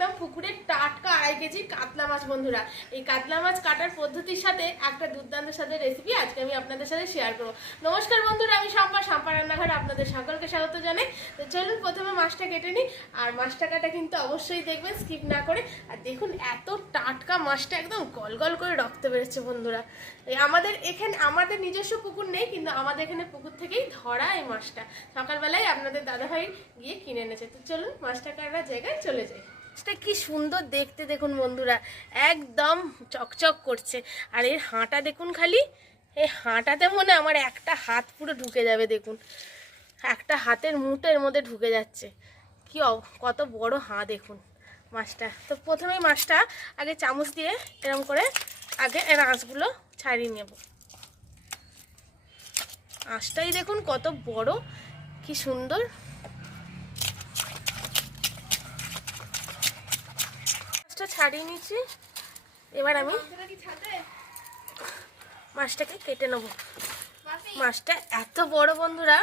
একদম পুকুরের টাটকা আড়াই কেজি কাতলা মাছ, বন্ধুরা। এই কাতলা মাছ কাটার পদ্ধতির সাথে একটা দুর্দান্ত সাথে রেসিপি আজকে আমি আপনাদের সাথে শেয়ার করব। নমস্কার, বন্ধুরা, আমি শাম্পা শাম্পা রান্নাঘর আপনাদের সকলকে স্বাগত জানাই। তো চলুন প্রথমে মাছটা কেটে নিই, আর মাছটা কাটা কিন্তু অবশ্যই দেখবেন স্কিপ না করে। আর দেখুন, এত টাটকা মাছটা একদম গল গল করে রক্ত বেরোচ্ছে, বন্ধুরা। এই আমাদের এখানে, আমাদের নিজস্ব পুকুর নেই, কিন্তু আমাদের এখানে পুকুর থেকেই ধরা এই মাছটা। সকালবেলায় আপনাদের দাদাভাই গিয়ে কিনে এনেছে। তো চলুন, মাছটা কাটার জায়গায় চলে যাই। মাছটা কি সুন্দর দেখতে দেখুন বন্ধুরা, একদম চকচক করছে। আর এর হাঁটা দেখুন খালি এই হাঁটাতে মনে আমার একটা হাত পুরো ঢুকে যাবে দেখুন। একটা হাতের মুঠো এর মধ্যে ঢুকে যাচ্ছে। কি কত বড় হাঁ দেখুন মাছটা। তো প্রথমেই মাছটা আগে চামচ দিয়ে এরম করে আগে এর আঁশগুলো ছাড়িয়ে নেব। আঁশটাই দেখুন কত বড়, কি সুন্দর মাছটা ছাড়িয়ে নিচ্ছি। এবার আমি মাছটাকে কেটে নেব। মাছটা এত বড় বন্ধুরা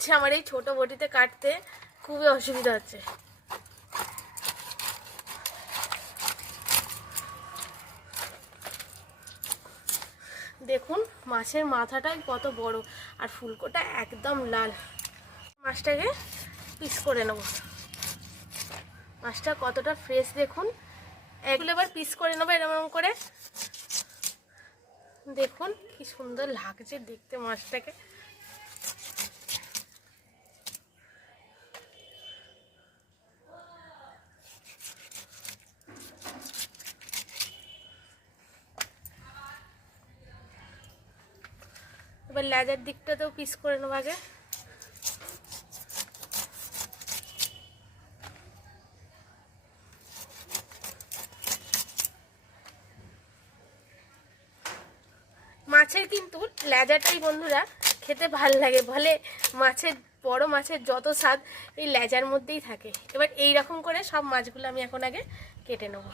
যে আমার এই ছোট বটিতে কাটতে খুবই অসুবিধা হচ্ছে। দেখুন, মাছের মাথাটাই কত বড় আর ফুলকোটা একদম লাল। মাছটাকে পিস করে নেব। মাছটা কতটা ফ্রেশ দেখুন। এগুলো এবার পিস করে নেব এরকম করে। দেখুন কি সুন্দর লাগছে দেখতে মাছটাকে। এবার লেজার দিকটাতেও পিস করে নেব আগে মাছের কিন্তু লেজাটাই বন্ধুরা খেতে ভালো লাগে। বলে মাছের, বড় মাছের যত স্বাদ এই লেজার মধ্যেই থাকে। এবার এই রকম করে সব মাছগুলো আমি এখন আগে কেটে নেব।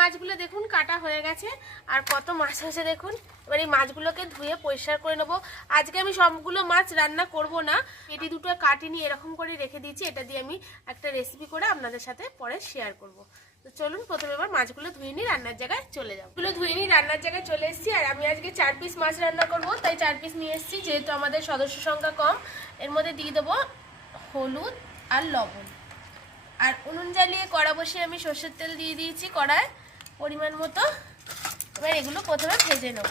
মাছগুলো দেখুন, কাটা হয়ে গেছে। আর কত মাছ হয়েছে দেখুন। এবার এই মাছগুলোকে ধুয়ে পরিষ্কার করে নেব। আজকে আমি সবগুলো মাছ রান্না করব না। এটি দুটো কাটিনি, এরকম করে রেখে দিয়েছি। এটা দিয়ে আমি একটা রেসিপি করে আপনাদের সাথে পরে শেয়ার করব। তো চলুন, প্রথমে এবার মাছগুলো ধুয়ে নিই রান্নার জায়গায় চলে যাব। এগুলো ধুয়ে নিই রান্নার জায়গায় চলে এসেছি। আর আমি আজকে চার পিস মাছ রান্না করব, তাই চার পিস নিয়ে এসেছি। যেহেতু আমাদের সদস্য সংখ্যা কম, এর মধ্যে দিয়ে দেবো হলুদ আর লবণ। আর উনুন জ্বালিয়ে কড়া বসিয়ে আমি সর্ষের তেল দিয়ে দিয়েছি কড়ায়। পরিমাণ মতো এবার এগুলো প্রথমে ভেজে নেব।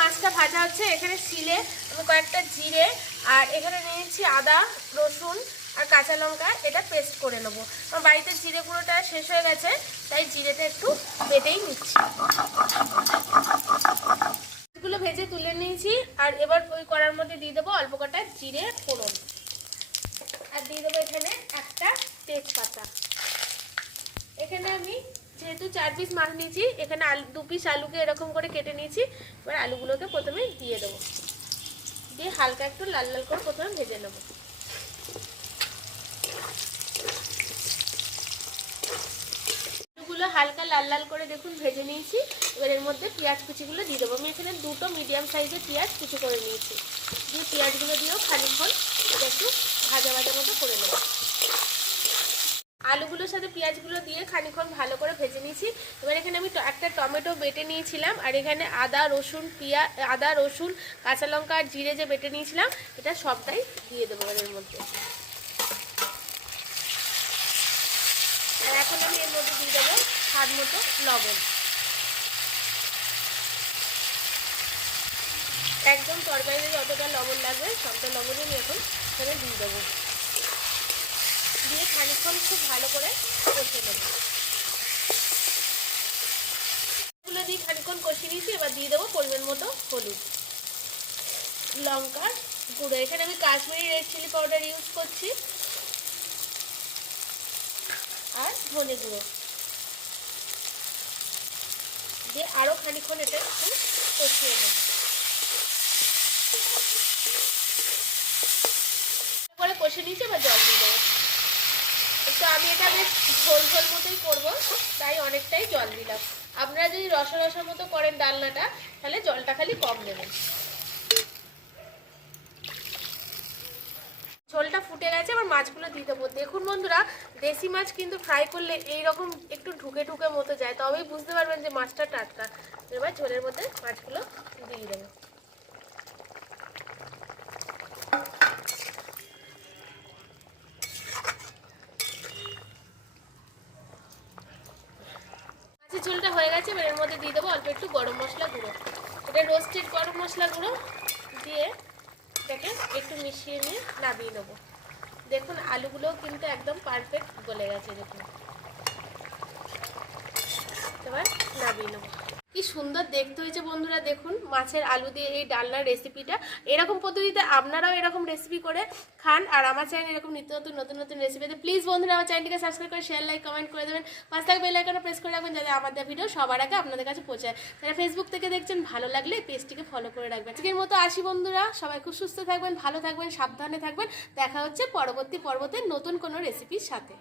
মাছটা ভাজা হচ্ছে, এখানে শিলে আমি কয়েকটা জিরে আর এখানে নিয়েছি আদা, রসুন আর কাঁচা লঙ্কা এটা পেস্ট করে নেব। আমার বাড়িতে জিরে গুঁড়োটা শেষ হয়ে গেছে, তাই জিরেটা একটু বেটেই নিচ্ছি। মাছগুলো ভেজে তুলে নিয়েছি, আর এবার ওই কড়ার মধ্যে দিয়ে দেবো অল্প কটা জিরে ফোড়ন। আর দিয়ে দেবো এখানে একটা তেজপাতা। এখানে আমি যেহেতু চার পিস মাছ নিয়েছি, এখানে আলু, দু পিস আলুকে এরকম করে কেটে নিয়েছি, এবার আলুগুলোকে প্রথমে দিয়ে দেবো। দিয়ে হালকা একটু লাল লাল করে প্রথমে ভেজে নেব। হালকা লাল লাল করে দেখুন ভেজে নিয়েছি। এবার এর মধ্যে পেঁয়াজ কুচিগুলো দিয়ে দেবো। আমি এখানে দুটো মিডিয়াম সাইজের পেঁয়াজ কুচি করে নিয়েছি। দিয়ে পেঁয়াজগুলো দিয়েও খানিকক্ষণ এটা একটু ভাজা ভাজা মতো করে নেব। আলুগুলোর সাথে পেঁয়াজগুলো দিয়ে খানিক্ষণ ভালো করে ভেজে নিয়েছি। এবার এখানে আমি একটা টমেটো বেটে নিয়েছিলাম আর এখানে আদা, রসুন, পিয়া, আদা, রসুন, কাঁচা লঙ্কা আর জিরে যে বেটে নিয়েছিলাম, এটা সবটাই দিয়ে দেবো এর মধ্যে। আর এখন আমি এর মধ্যে দিয়ে দেবো স্বাদ মতো লবণ। একদম তরকারিতে যতটা লবণ লাগবে, সবটা লবণই আমি এখন এখানে দিয়ে দেবো। দিয়ে খানিকক্ষণ খুব ভালো করে কষে নেব। এগুলো দিয়ে খানিকক্ষণ কষিয়ে নিয়েছি, এবার দিয়ে দেবো পরিমাণ মতো হলুদ। লঙ্কা গুঁড়ো। এখানে আমি Kashmiri red chilli powder use করছি। আর ধনে গুঁড়ো। দিয়ে আরও খানিক্ষণ এটা একটু কষিয়ে নেব। কষে নিয়েছি বা জল দিয়ে দেবো। তো আমি এটা বেশ ঝোল ঝোল মতোই করব, তাই অনেকটাই জল দিলাম। আপনারা যদি রসা রসা মতো করেন ডালনাটা, তাহলে জলটা খালি কম দেবেন। ঝোলটা ফুটে গেছে আবার মাছগুলো দিয়ে দেবো। দেখুন বন্ধুরা, দেশি মাছ কিন্তু ফ্রাই করলে এইরকম একটু ঢুকে ঢুকে মতো যায়, তবেই বুঝতে পারবেন যে মাছটা টাটকা। এবার ঝোলের মধ্যে মাছগুলো দিয়ে দেবো। মাছের ঝোলটা হয়ে গেছে, এবার এর মধ্যে দিয়ে দেবো অল্প একটু গরম মশলা গুঁড়ো। এটা রোস্টেড গরম মশলা গুঁড়ো দিয়ে এটাকে একটু মিশিয়ে নিয়ে নামিয়ে নেব। দেখুন, আলুগুলোও কিন্তু একদম পারফেক্ট গলে গেছে, দেখুন। এবার নামিয়ে নেব। কি সুন্দর দেখতে হয়েছে বন্ধুরা, দেখুন, মাছের আলু দিয়ে এই ডালনার রেসিপিটা এরকম পদ্ধতিতে আপনারাও এরকম রেসিপি করে খান, আর আমার চ্যানেল এরকম নিত্য নতুন নতুন নতুন রেসিপিতে প্লিজ বন্ধুরা, আমার চ্যানেলটিকে সাবস্ক্রাইব করে শেয়ার লাইক কমেন্ট করে দেবেন। পাঁচ থাক বেল প্রেস করে রাখবেন, যাতে আমাদের ভিডিও সবার আগে আপনাদের কাছে পৌঁছায়। যারা ফেসবুক থেকে দেখছেন, ভালো লাগলে পেজটিকে ফলো করে রাখবেন। আজকের মতো আসি বন্ধুরা, সবাই খুব সুস্থ থাকবেন, ভালো থাকবেন, সাবধানে থাকবেন। দেখা হচ্ছে পরবর্তী পর্বতে নতুন কোনো রেসিপির সাথে।